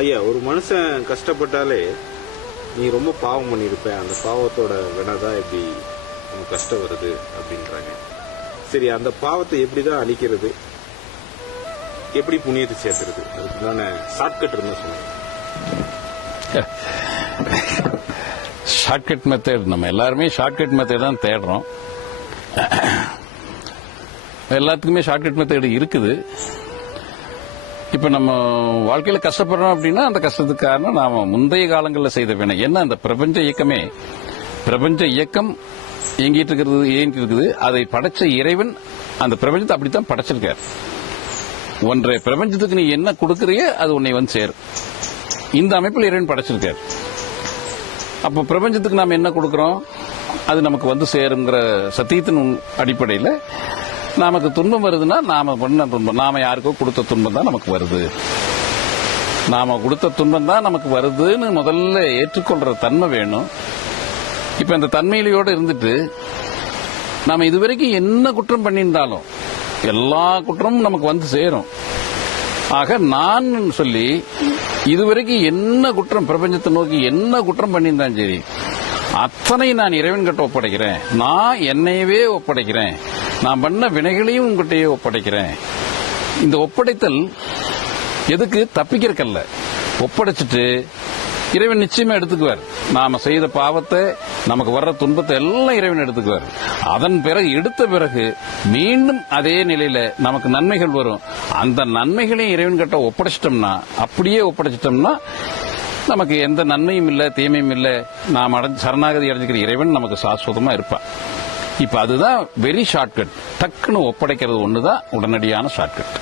ஐயா, ஒரு மனுஷன் கஷ்டப்பட்டாலே நீ ரொம்ப பாவம் பண்ணியிருப்ப, அந்த பாவத்தோட வினைதான் இப்படி உனக்கு கஷ்டம் வருது அப்படின்றாங்க. சரி, அந்த பாவத்தை எப்படிதான் அழிக்கிறது, எப்படி புண்ணியத்தை சேர்த்துறது, அதுக்கு தானே ஷார்ட்கட் இருந்தா சொன்னாங்க. ஷார்ட்கட் மெத்தட், நம்ம எல்லாருமே ஷார்ட்கட் மெத்தட் தான் தேடுறோம். எல்லாத்துக்குமே ஷார்ட்கட் மெத்தட் இருக்குது. இப்ப நம்ம வாழ்க்கையில கஷ்டப்படுறோம் அப்படின்னா அந்த கஷ்டத்துக்கு காரணம் நாம முந்தைய காலங்களில் செய்த வினை. என்ன, அந்த பிரபஞ்ச இயக்கம் இயங்கிட்டு இருக்குது. அதை படைச்ச இறைவன் அந்த பிரபஞ்சத்தை அப்படித்தான் படைச்சிருக்கார். ஒன்றை பிரபஞ்சத்துக்கு நீ என்ன கொடுக்கறியோ அது உன்னை வந்து சேரும். இந்த அமைப்பில் இறைவன் படைச்சிருக்கார். அப்ப பிரபஞ்சத்துக்கு நாம என்ன கொடுக்கறோம், அது நமக்கு வந்து சேருங்கிற சத்தியத்தின் அடிப்படையில் நமக்கு துன்பம் வருதுன்னா நாம பண்ண துன்பம், நாம யாருக்கோ கொடுத்த துன்பம் தான் நமக்கு வருது. நாம கொடுத்த துன்பம் தான் நமக்கு வருதுன்னு முதல்ல ஏற்றுக்கொள்ற தன்மை வேணும். இப்ப இந்த தன்மையிலையோடு இருந்துட்டு நாம இதுவரைக்கும் என்ன குற்றம் பண்ணியிருந்தாலும் எல்லா குற்றமும் நமக்கு வந்து சேரும். ஆக நான் சொல்லி இதுவரைக்கும் என்ன குற்றம், பிரபஞ்சத்தை நோக்கி என்ன குற்றம் பண்ணியிருந்தாலும் சரி, அத்தனை நான் இறைவன் கிட்ட ஒப்படைக்கிறேன். நான் என்னையவே ஒப்படைக்கிறேன். நான் பண்ண வினைகளையும் உங்ககிட்டயே ஒப்படைக்கிறேன். இந்த ஒப்படைத்தல் எதுக்கு, தப்பிக்கிறக்கல்ல. ஒப்படைச்சிட்டு இறைவன் நிச்சயமா எடுத்துக்குவார். நாம செய்த பாவத்தை, நமக்கு வர்ற துன்பத்தை எல்லாம் இறைவன் எடுத்துக்குவார். அதன் பிறகு எடுத்த பிறகு மீண்டும் அதே நிலையில நமக்கு நன்மைகள் வரும். அந்த நன்மைகளையும் இறைவன் கிட்ட ஒப்படைச்சிட்டோம்னா, அப்படியே ஒப்படைச்சிட்டோம்னா நமக்கு எந்த நன்மையும் இல்லை, தீமையும் இல்லை. நாம் சரணாகதி அடைஞ்சிக்கிற இறைவன் நமக்கு சாஸ்வதமா இருப்பான். இப்ப அதுதான் வெரி ஷார்ட்கட். டக்குன்னு ஒப்படைக்கிறது ஒண்ணுதான் உடனடியான ஷார்ட்கட்.